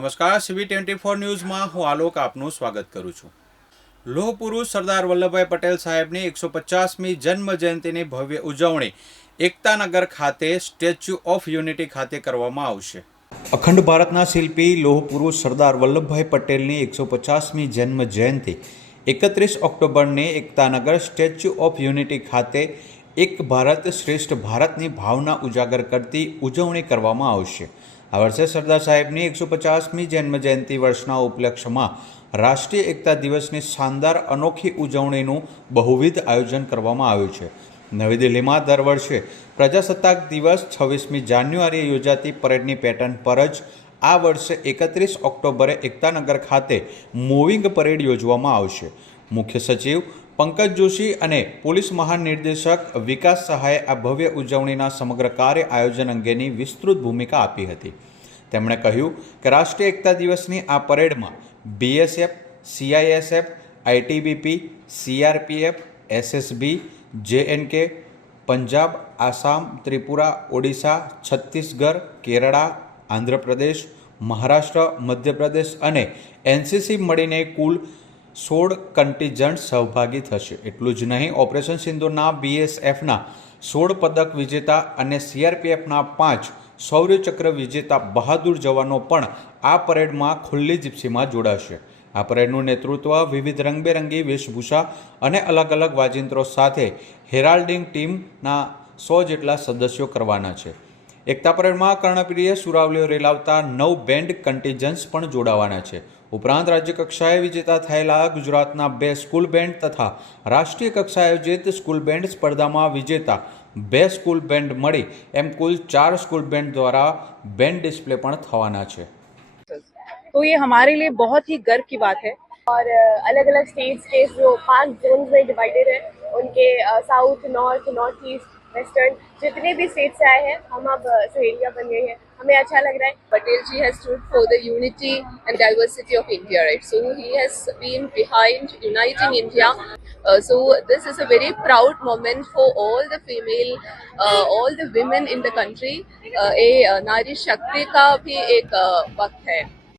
નમસ્કાર સીવી twenty four ન્યૂઝમાં હું આલોક આપનું સ્વાગત કરું છું લોહ પુરુષ સરદાર વલ્લભભાઈ પટેલ સાહેબની એકસો પચાસમી જન્મ જયંતિની ભવ્ય ઉજવણી એકતાનગર ખાતે સ્ટેચ્યુ ઓફ યુનિટી ખાતે કરવામાં આવશે અખંડ ભારતના શિલ્પી લોહ પુરુષ સરદાર વલ્લભભાઈ પટેલની એકસો પચાસમી જન્મ જયંતિ એકત્રીસ ઓક્ટોબરને એકતાનગર સ્ટેચ્યુ ઓફ યુનિટી ખાતે એક ભારત શ્રેષ્ઠ ભારતની ભાવના ઉજાગર કરતી ઉજવણી કરવામાં આવશે આ વર્ષે સરદાર સાહેબની એકસો પચાસમી જન્મજયંતિ વર્ષના ઉપલક્ષ્યમાં રાષ્ટ્રીય એકતા દિવસની શાનદાર અનોખી ઉજવણીનું બહુવિધ આયોજન કરવામાં આવ્યું છે નવી દિલ્હીમાં દર વર્ષે પ્રજાસત્તાક દિવસ છવ્વીસમી જાન્યુઆરીએ યોજાતી પરેડની પેટર્ન પર જ આ વર્ષે એકત્રીસ ઓક્ટોબરે એકતાનગર ખાતે મૂવિંગ પરેડ યોજવામાં આવશે મુખ્ય સચિવ પંકજ જોશી અને પોલીસ મહાનિર્દેશક વિકાસ સહાયે આ ભવ્ય ઉજવણીના સમગ્ર કાર્ય આયોજન અંગેની વિસ્તૃત ભૂમિકા આપી હતી તેમણે કહ્યું કે રાષ્ટ્રીય એકતા દિવસની આ પરેડમાં BSF CISF ITBP CRPF SSB જે કે પંજાબ આસામ ત્રિપુરા ઓડિશા છત્તીસગઢ કેરળા આંધ્રપ્રદેશ મહારાષ્ટ્ર મધ્યપ્રદેશ અને એનસીસી મળીને કુલ સોળ કન્ટીજન્ટ સહભાગી થશે એટલું જ નહીં ઓપરેશન સિંધુના બીએસએફના સોળ પદક વિજેતા અને સીઆરપીએફના પાંચ શૌર્યચક્ર વિજેતા બહાદુર જવાનો પણ આ પરેડમાં ખુલ્લી જીપ્સીમાં જોડાશે આ પરેડનું નેતૃત્વ વિવિધ રંગબેરંગી વેશભૂષા અને અલગ અલગ વાજિંત્રો સાથે હેરાલ્ડિંગ ટીમના સો જેટલા સદસ્યો કરવાના છે એકતા પરેડમાં કર્ણપ્રિય સુરાવલીઓ રેલાવતા નવ બેન્ડ કન્ટીજન્સ પણ જોડાવાના છે ઉપરાંત રાજ્ય કક્ષાએ વિજેતા થયેલા ગુજરાતના બે સ્કૂલ બેન્ડ તથા રાષ્ટ્રીય કક્ષાએ આયોજિત સ્કૂલ બેન્ડ સ્પર્ધામાં વિજેતા બે સ્કૂલ બેન્ડ મળી એમ કુલ ચાર સ્કૂલ બેન્ડ દ્વારા બેન્ડ ડિસ્પ્લે પણ થવાના છે तो ये हमारे लिए बहुत ही गर्व की बात है और अलग अलग स्टेट्स के जो पांच जोन में डिवाइडेड है उनके south north north east western जितने भी स्टेट्स आए हैं हम अब सहेलियाँ बन गए हैं हमें अच्छा लग रहा है Patel ji has stood for the unity and diversity of India right so he has been behind uniting India so this is a very proud moment for all the female all the all in the country ए नारी शक्ति का भी एक Shakti uh, वक्त है